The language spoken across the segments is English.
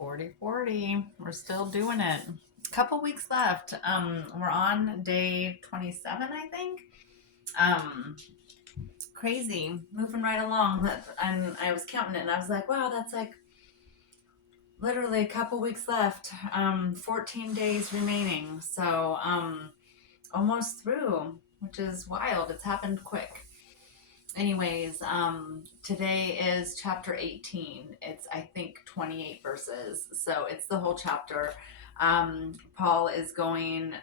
40-40. We're still doing it. Couple weeks left. We're on day 27, I think. Um, Crazy, moving right along. And I was counting it, and I was like, wow, that's like literally a couple weeks left. 14 days remaining. So, almost through, which is wild. It's happened quick. Anyways, today is chapter 18. It's, I think, 28 verses. So it's the whole chapter. Paul is going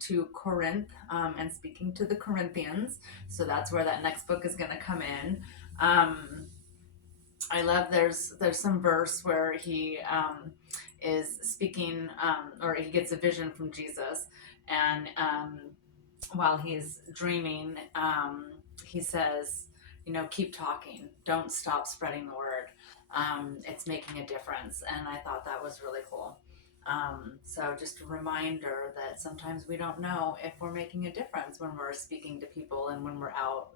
to Corinth and speaking to the Corinthians. So that's where that next book is going to come in. I love there's some verse where he is speaking or he gets a vision from Jesus, and while he's dreaming, he says, keep talking. Don't stop spreading the word. It's making a difference. And I thought that was really cool. So just a reminder that sometimes we don't know if we're making a difference when we're speaking to people and when we're out.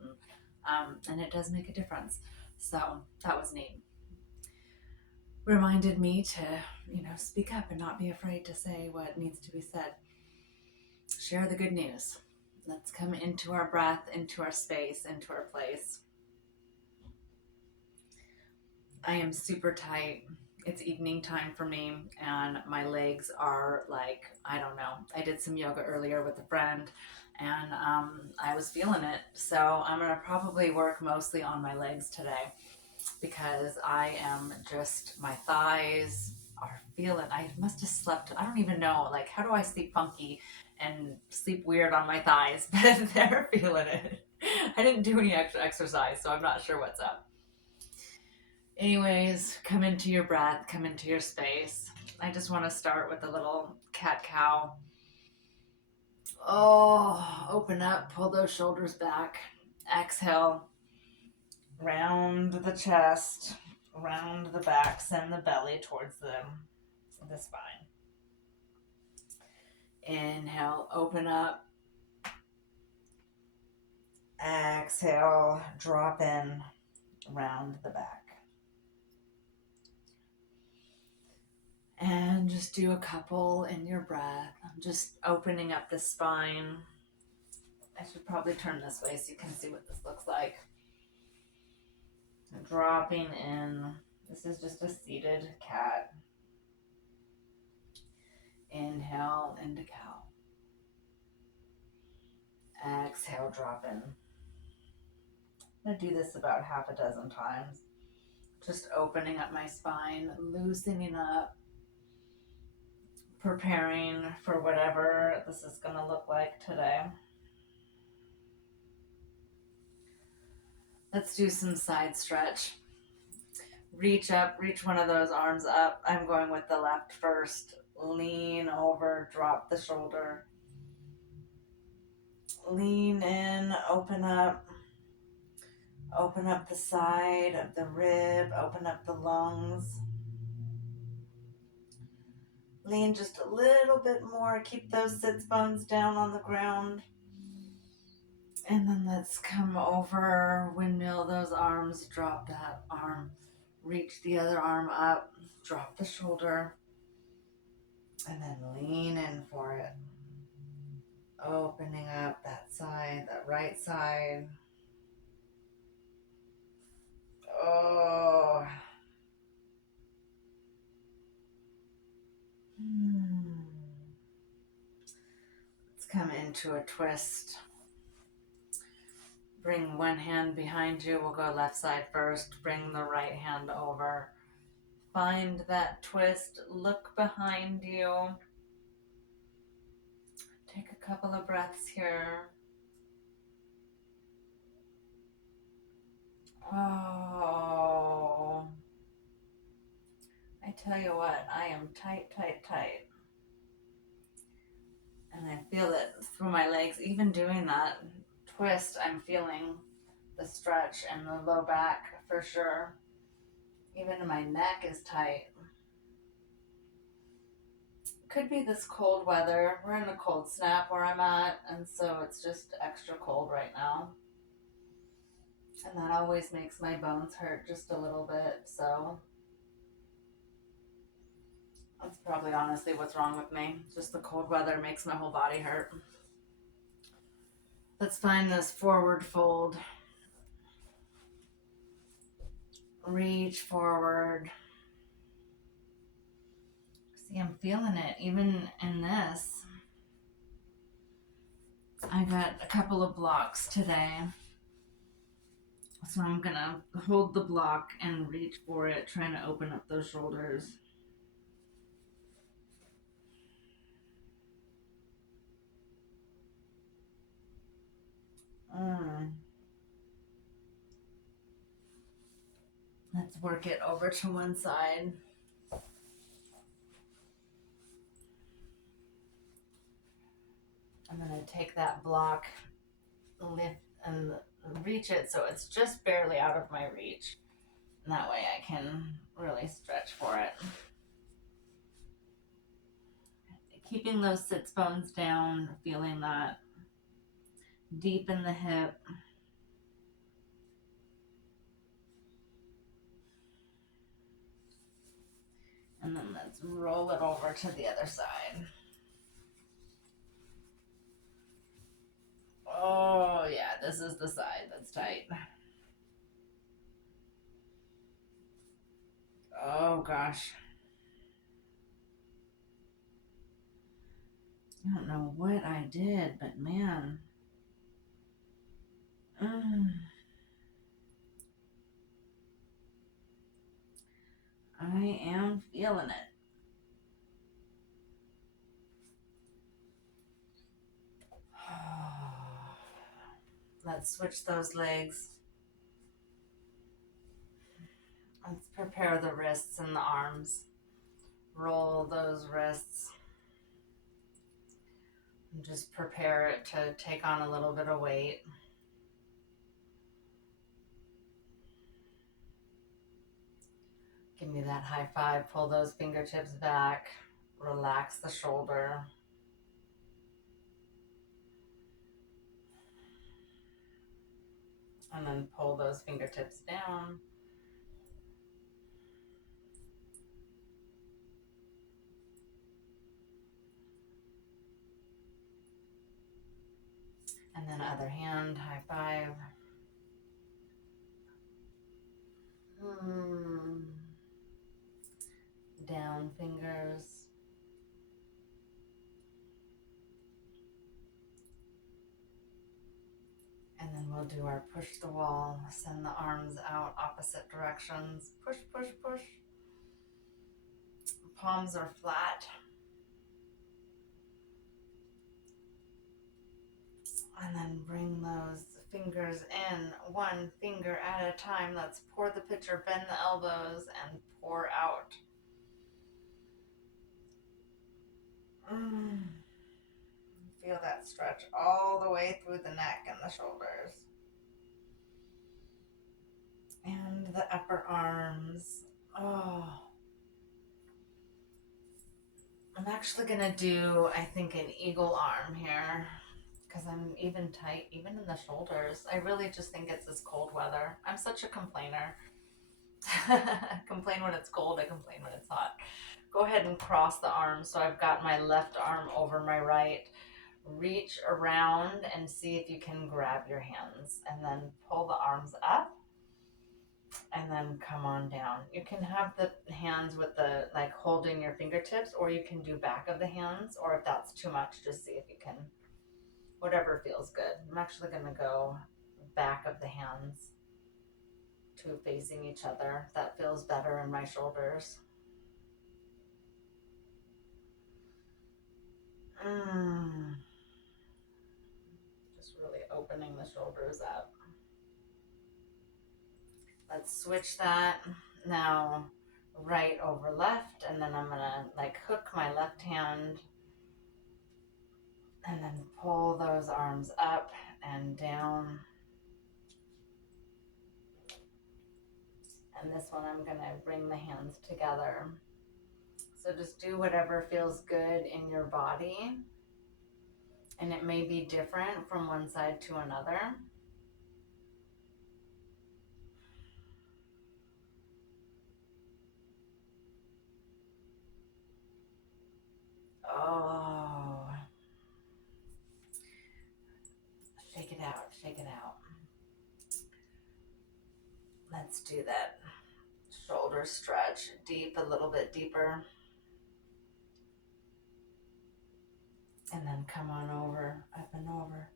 And it does make a difference. So that was neat. Reminded me to, speak up and not be afraid to say what needs to be said. Share the good news. Let's come into our breath, into our space, into our place. I am super tight. It's evening time for me, and my legs are like, I don't know. I did some yoga earlier with a friend, and I was feeling it. So I'm going to probably work mostly on my legs today because I am just, my thighs are feeling, I must have slept, I don't even know, like, how do I sleep funky and sleep weird on my thighs? But they're feeling it. I didn't do any extra exercise, so I'm not sure what's up. Anyways, come into your breath, come into your space. I just want to start with a little cat cow. Oh, open up, pull those shoulders back. Exhale, round the chest, round the back, send the belly towards the spine. Inhale, open up. Exhale, drop in, round the back. And just do a couple in your breath. I'm just opening up the spine. I should probably turn this way so you can see what this looks like. Dropping in. This is just a seated cat. Inhale into cow. Exhale, drop in. I'm going to do this about half a dozen times. Just opening up my spine, loosening up, preparing for whatever this is going to look like today. Let's do some side stretch. Reach up, reach one of those arms up. I'm going with the left first. Lean over, drop the shoulder. Lean in, open up. Open up the side of the rib, open up the lungs. Lean just a little bit more. Keep those sits bones down on the ground. And then let's come over, windmill those arms, drop that arm. Reach the other arm up, drop the shoulder. And then lean in for it. Opening up that side, that right side. Oh. Let's come into a twist. Bring one hand behind you. We'll go left side first. Bring the right hand over. Find that twist. Look behind you. Take a couple of breaths here. Oh. I tell you what, I am tight, tight, tight. And I feel it through my legs. Even doing that twist, I'm feeling the stretch and the low back for sure. Even my neck is tight. Could be this cold weather. We're in a cold snap where I'm at, and so it's just extra cold right now. And that always makes my bones hurt just a little bit, so That's probably honestly what's wrong with me. Just the cold weather makes my whole body hurt. Let's find this forward fold. Reach forward. See, I'm feeling it even in this. I got a couple of blocks today. So I'm gonna hold the block and reach for it, trying to open up those shoulders. Let's work it over to one side. I'm gonna take that block, lift and reach it so it's just barely out of my reach. And that way I can really stretch for it. Keeping those sits bones down, feeling that deep in the hip. And then let's roll it over to the other side. Oh yeah, this is the side that's tight. Oh gosh. I don't know what I did, but man. I am feeling it. Let's switch those legs. Let's prepare the wrists and the arms. Roll those wrists. And just prepare it to take on a little bit of weight. Give me that high five. Pull those fingertips back. Relax the shoulder. And then pull those fingertips down. And then other hand, high five. Down fingers. And then we'll do our push the wall. Send the arms out opposite directions. Push, push, push. Palms are flat. And then bring those fingers in, one finger at a time. Let's pour the pitcher, bend the elbows, and pour out. Feel that stretch all the way through the neck and the shoulders. And the upper arms. Oh. I'm actually going to do, I think, an eagle arm here. Because I'm even tight, even in the shoulders. I really just think it's this cold weather. I'm such a complainer. Complain when it's cold, I complain when it's hot. Go ahead and cross the arms. So I've got my left arm over my right. Reach around and see if you can grab your hands. And then pull the arms up. And then come on down. You can have the hands with the, like, holding your fingertips. Or you can do back of the hands. Or if that's too much, just see if you can. Whatever feels good. I'm actually going to go back of the hands, two facing each other. That feels better in my shoulders. Just really opening the shoulders up. Let's switch that. Now, right over left, and then I'm going to like hook my left hand and then pull those arms up and down. And this one, I'm going to bring the hands together. So just do whatever feels good in your body. And it may be different from one side to another. Let's do that shoulder stretch deep, a little bit deeper. And then come on over, up and over.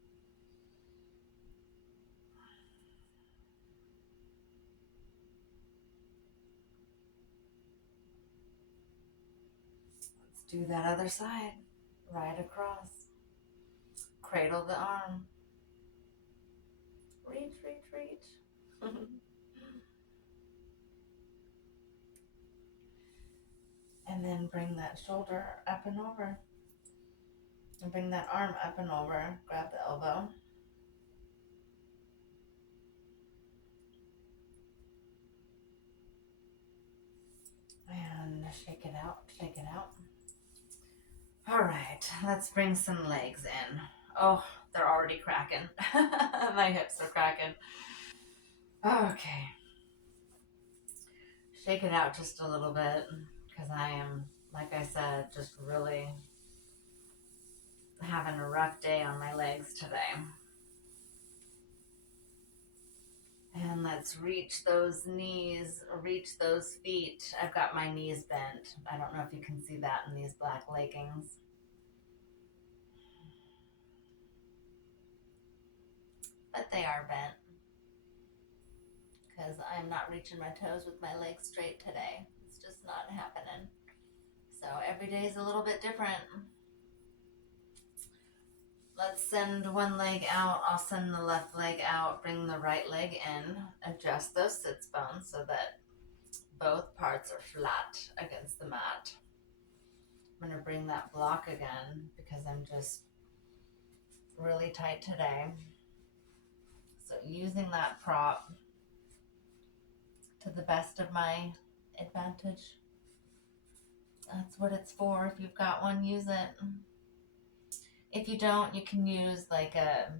Let's do that other side, right across. Cradle the arm. Reach, reach, reach. And then bring that shoulder up and over. And bring that arm up and over. Grab the elbow. And shake it out, shake it out. All right, let's bring some legs in. Oh, they're already cracking. My hips are cracking. Okay. Shake it out just a little bit because I am, like I said, just really having a rough day on my legs today. And let's reach those knees, reach those feet. I've got my knees bent. I don't know if you can see that in these black leggings. But they are bent because I'm not reaching my toes with my legs straight today. It's just not happening. So every day is a little bit different. Let's send one leg out. I'll send the left leg out. Bring the right leg in. Adjust those sits bones so that both parts are flat against the mat. I'm going to bring that block again because I'm just really tight today. So using that prop to the best of my advantage. That's what it's for. If you've got one, use it. If you don't, you can use like a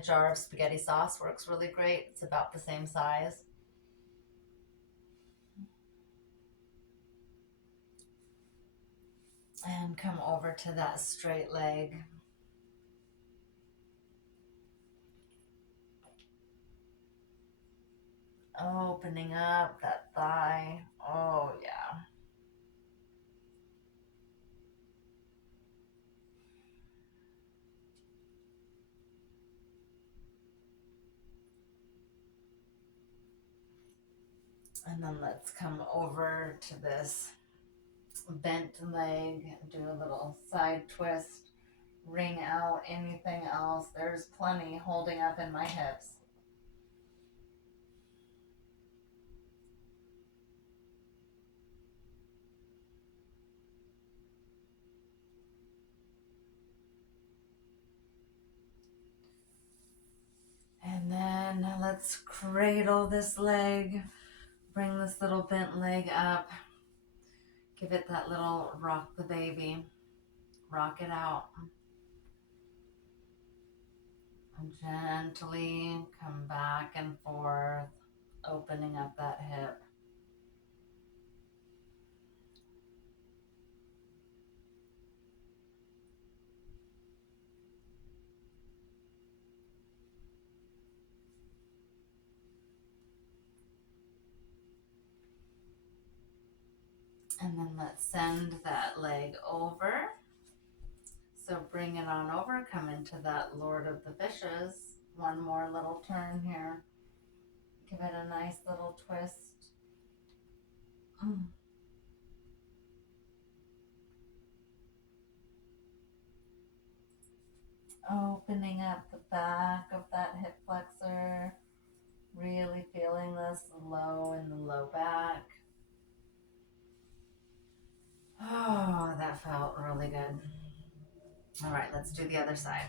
jar of spaghetti sauce. Works really great. It's about the same size. And come over to that straight leg. Opening up that thigh. Oh, yeah. And then let's come over to this bent leg. Do a little side twist. Wring out anything else. There's plenty holding up in my hips. And then let's cradle this leg. Bring this little bent leg up. Give it that little rock the baby. Rock it out. And gently come back and forth, opening up that hip. And then let's send that leg over. So bring it on over, come into that Lord of the Fishes. One more little turn here. Give it a nice little twist. Opening up the back of that hip flexor. Really feeling this low in the low back. Oh, that felt really good. All right, let's do the other side.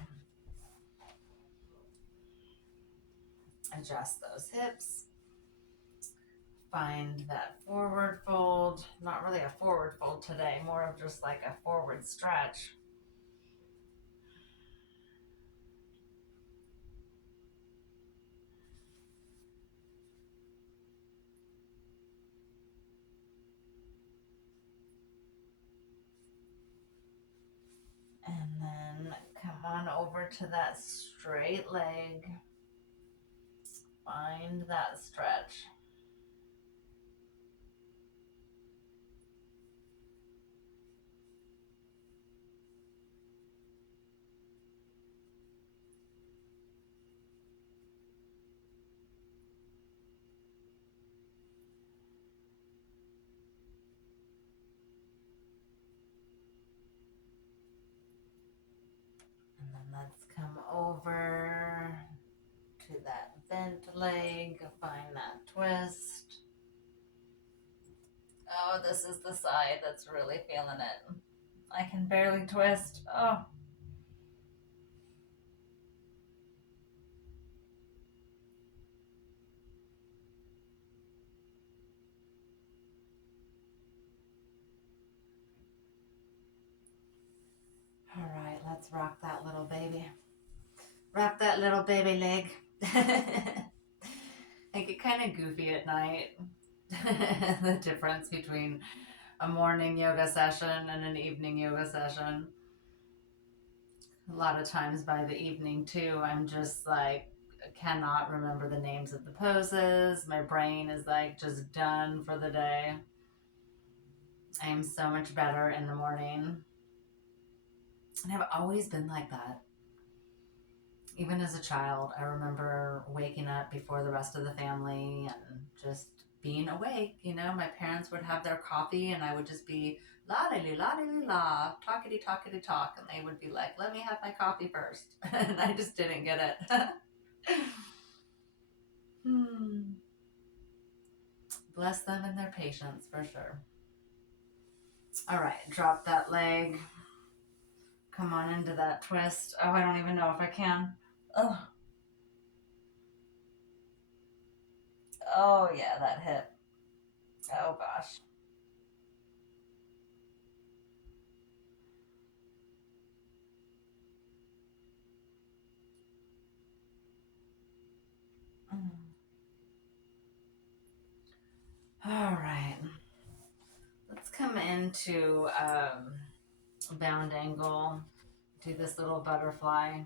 Adjust those hips. Find that forward fold. Not really a forward fold today, more of just like a forward stretch. And then come on over to that straight leg. Find that stretch. let's come over to that bent leg, find that twist. Oh, this is the side that's really feeling it. I can barely twist. Oh. All right, let's rock that little baby. Rock that little baby leg. I get kind of goofy at night. The difference between a morning yoga session and an evening yoga session. A lot of times by the evening, too, I'm just like, cannot remember the names of the poses. My brain is like just done for the day. I am so much better in the morning. And I've always been like that. Even as a child, I remember waking up before the rest of the family and just being awake. You know, my parents would have their coffee and I would just be la la, talkity talkity talk. And they would be like, let me have my coffee first. And I just didn't get it. Bless them and their patience for sure. All right, drop that leg. Come on into that twist. Oh, I don't even know if I can. Oh. Oh, yeah, that hip. Oh, gosh. All right. Let's come into bound angle. Do this little butterfly.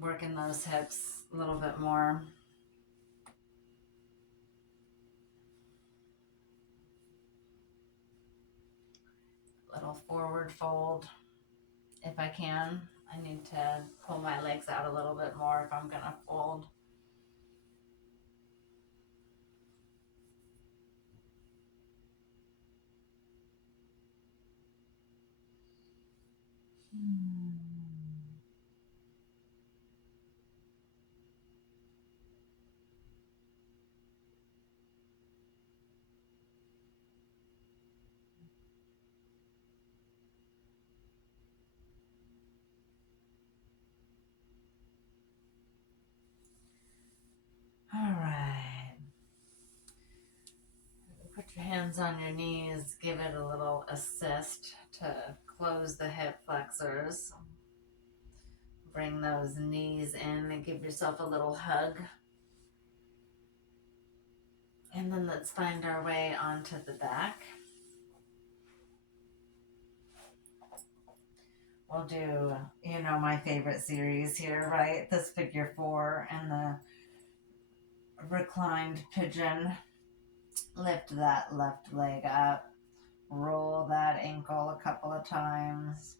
Working those hips a little bit more. Little forward fold if I can. I need to pull my legs out a little bit more if I'm going to fold. All right. Put your hands on your knees. Give it a little assist to close the hip flexors. Bring those knees in and give yourself a little hug. And then let's find our way onto the back. We'll do, you know, my favorite series here, right? This figure four and the reclined pigeon. Lift that left leg up. Roll that ankle a couple of times.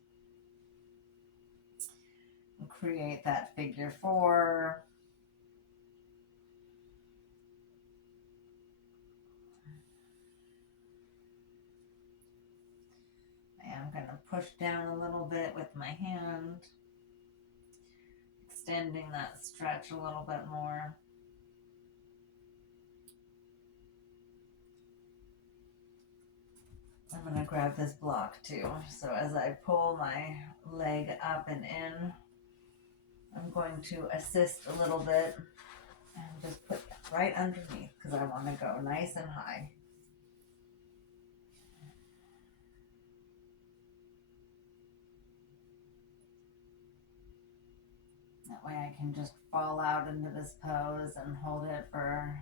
Create that figure four. I'm going to push down a little bit with my hand, extending that stretch a little bit more. I'm going to grab this block too. So as I pull my leg up and in, I'm going to assist a little bit and just put that right underneath because I want to go nice and high. That way I can just fall out into this pose and hold it for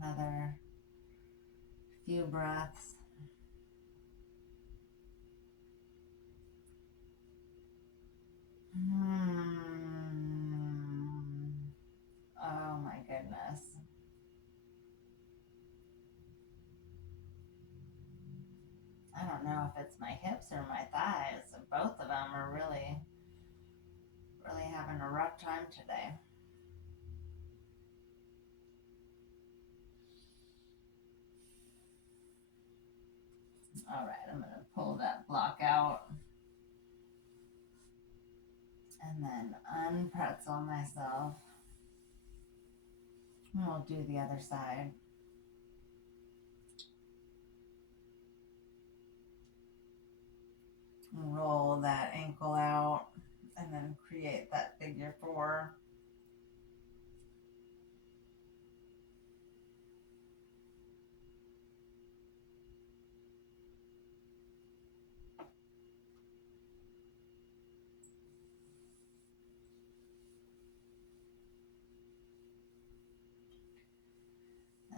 another few breaths. Oh my goodness. I don't know if it's my hips or my thighs. Both of them are really having a rough time today. All right, I'm going to pull that block out And then unpretzel myself. And we'll do the other side. Roll that ankle out and then create that figure four.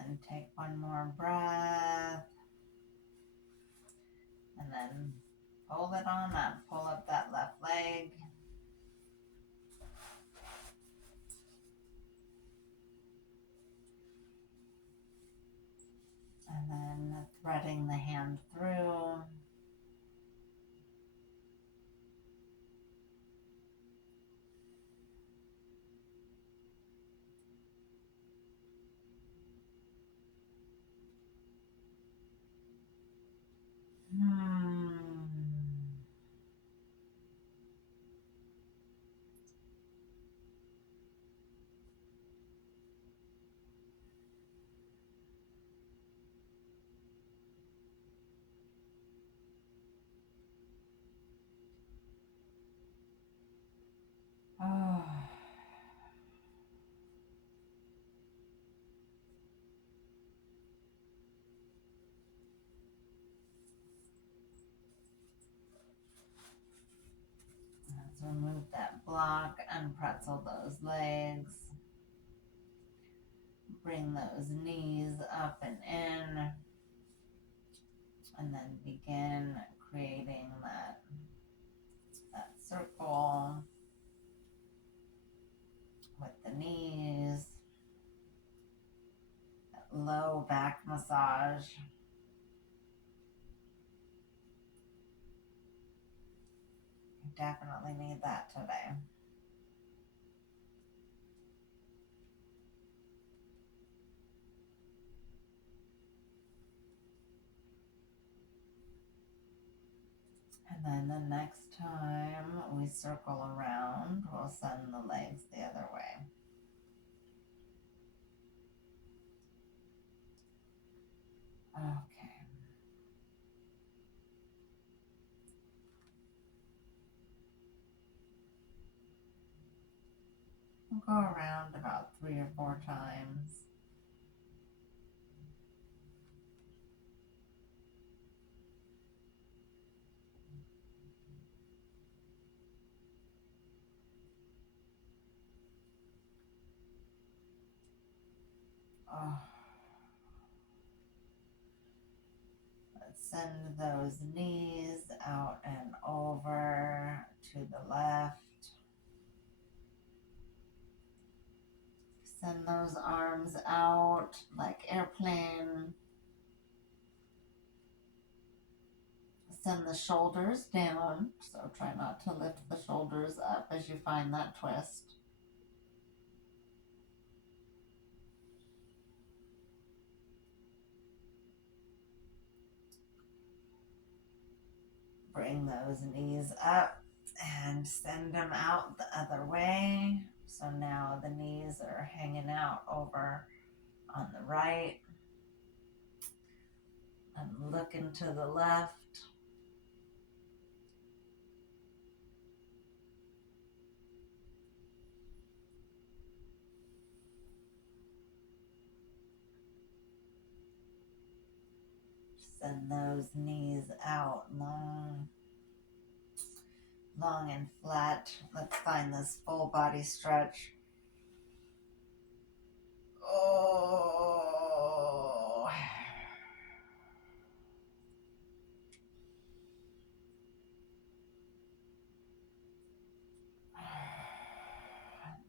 And take one more breath. And then pull it on up. Pull up that left leg. And then threading the hand through. Oh. Let's remove that block, unpretzel those legs. Bring those knees up and in. And then begin creating that circle with the knees. That low back massage. You definitely need that today. And then the next time we circle around, we'll send the legs the other way. Okay. We'll go around about 3 or 4 times. Oh. Let's send those knees out and over to the left. Send those arms out like airplane. Send the shoulders down, so try not to lift the shoulders up as you find that twist. Bring those knees up and send them out the other way. So now the knees are hanging out over on the right. I'm looking to the left. Send those knees out long and flat. Let's find this full body stretch. Oh.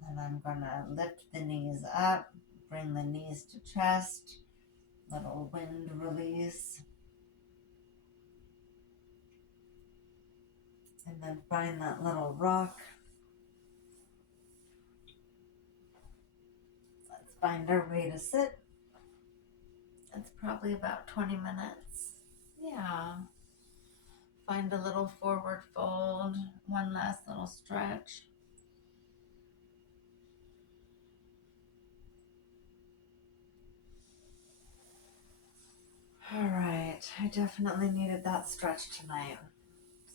And I'm gonna lift the knees up, bring the knees to chest, little wind release. And then find that little rock. Let's find our way to sit. It's probably about 20 minutes. Yeah. Find a little forward fold, one last little stretch. All right. I definitely needed that stretch tonight.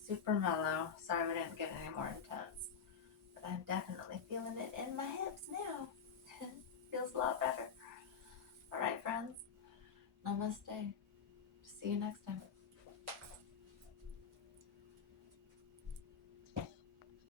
Super mellow. Sorry we didn't get any more intense. But I'm definitely feeling it in my hips now. Feels a lot better. All right, friends. Namaste. See you next time.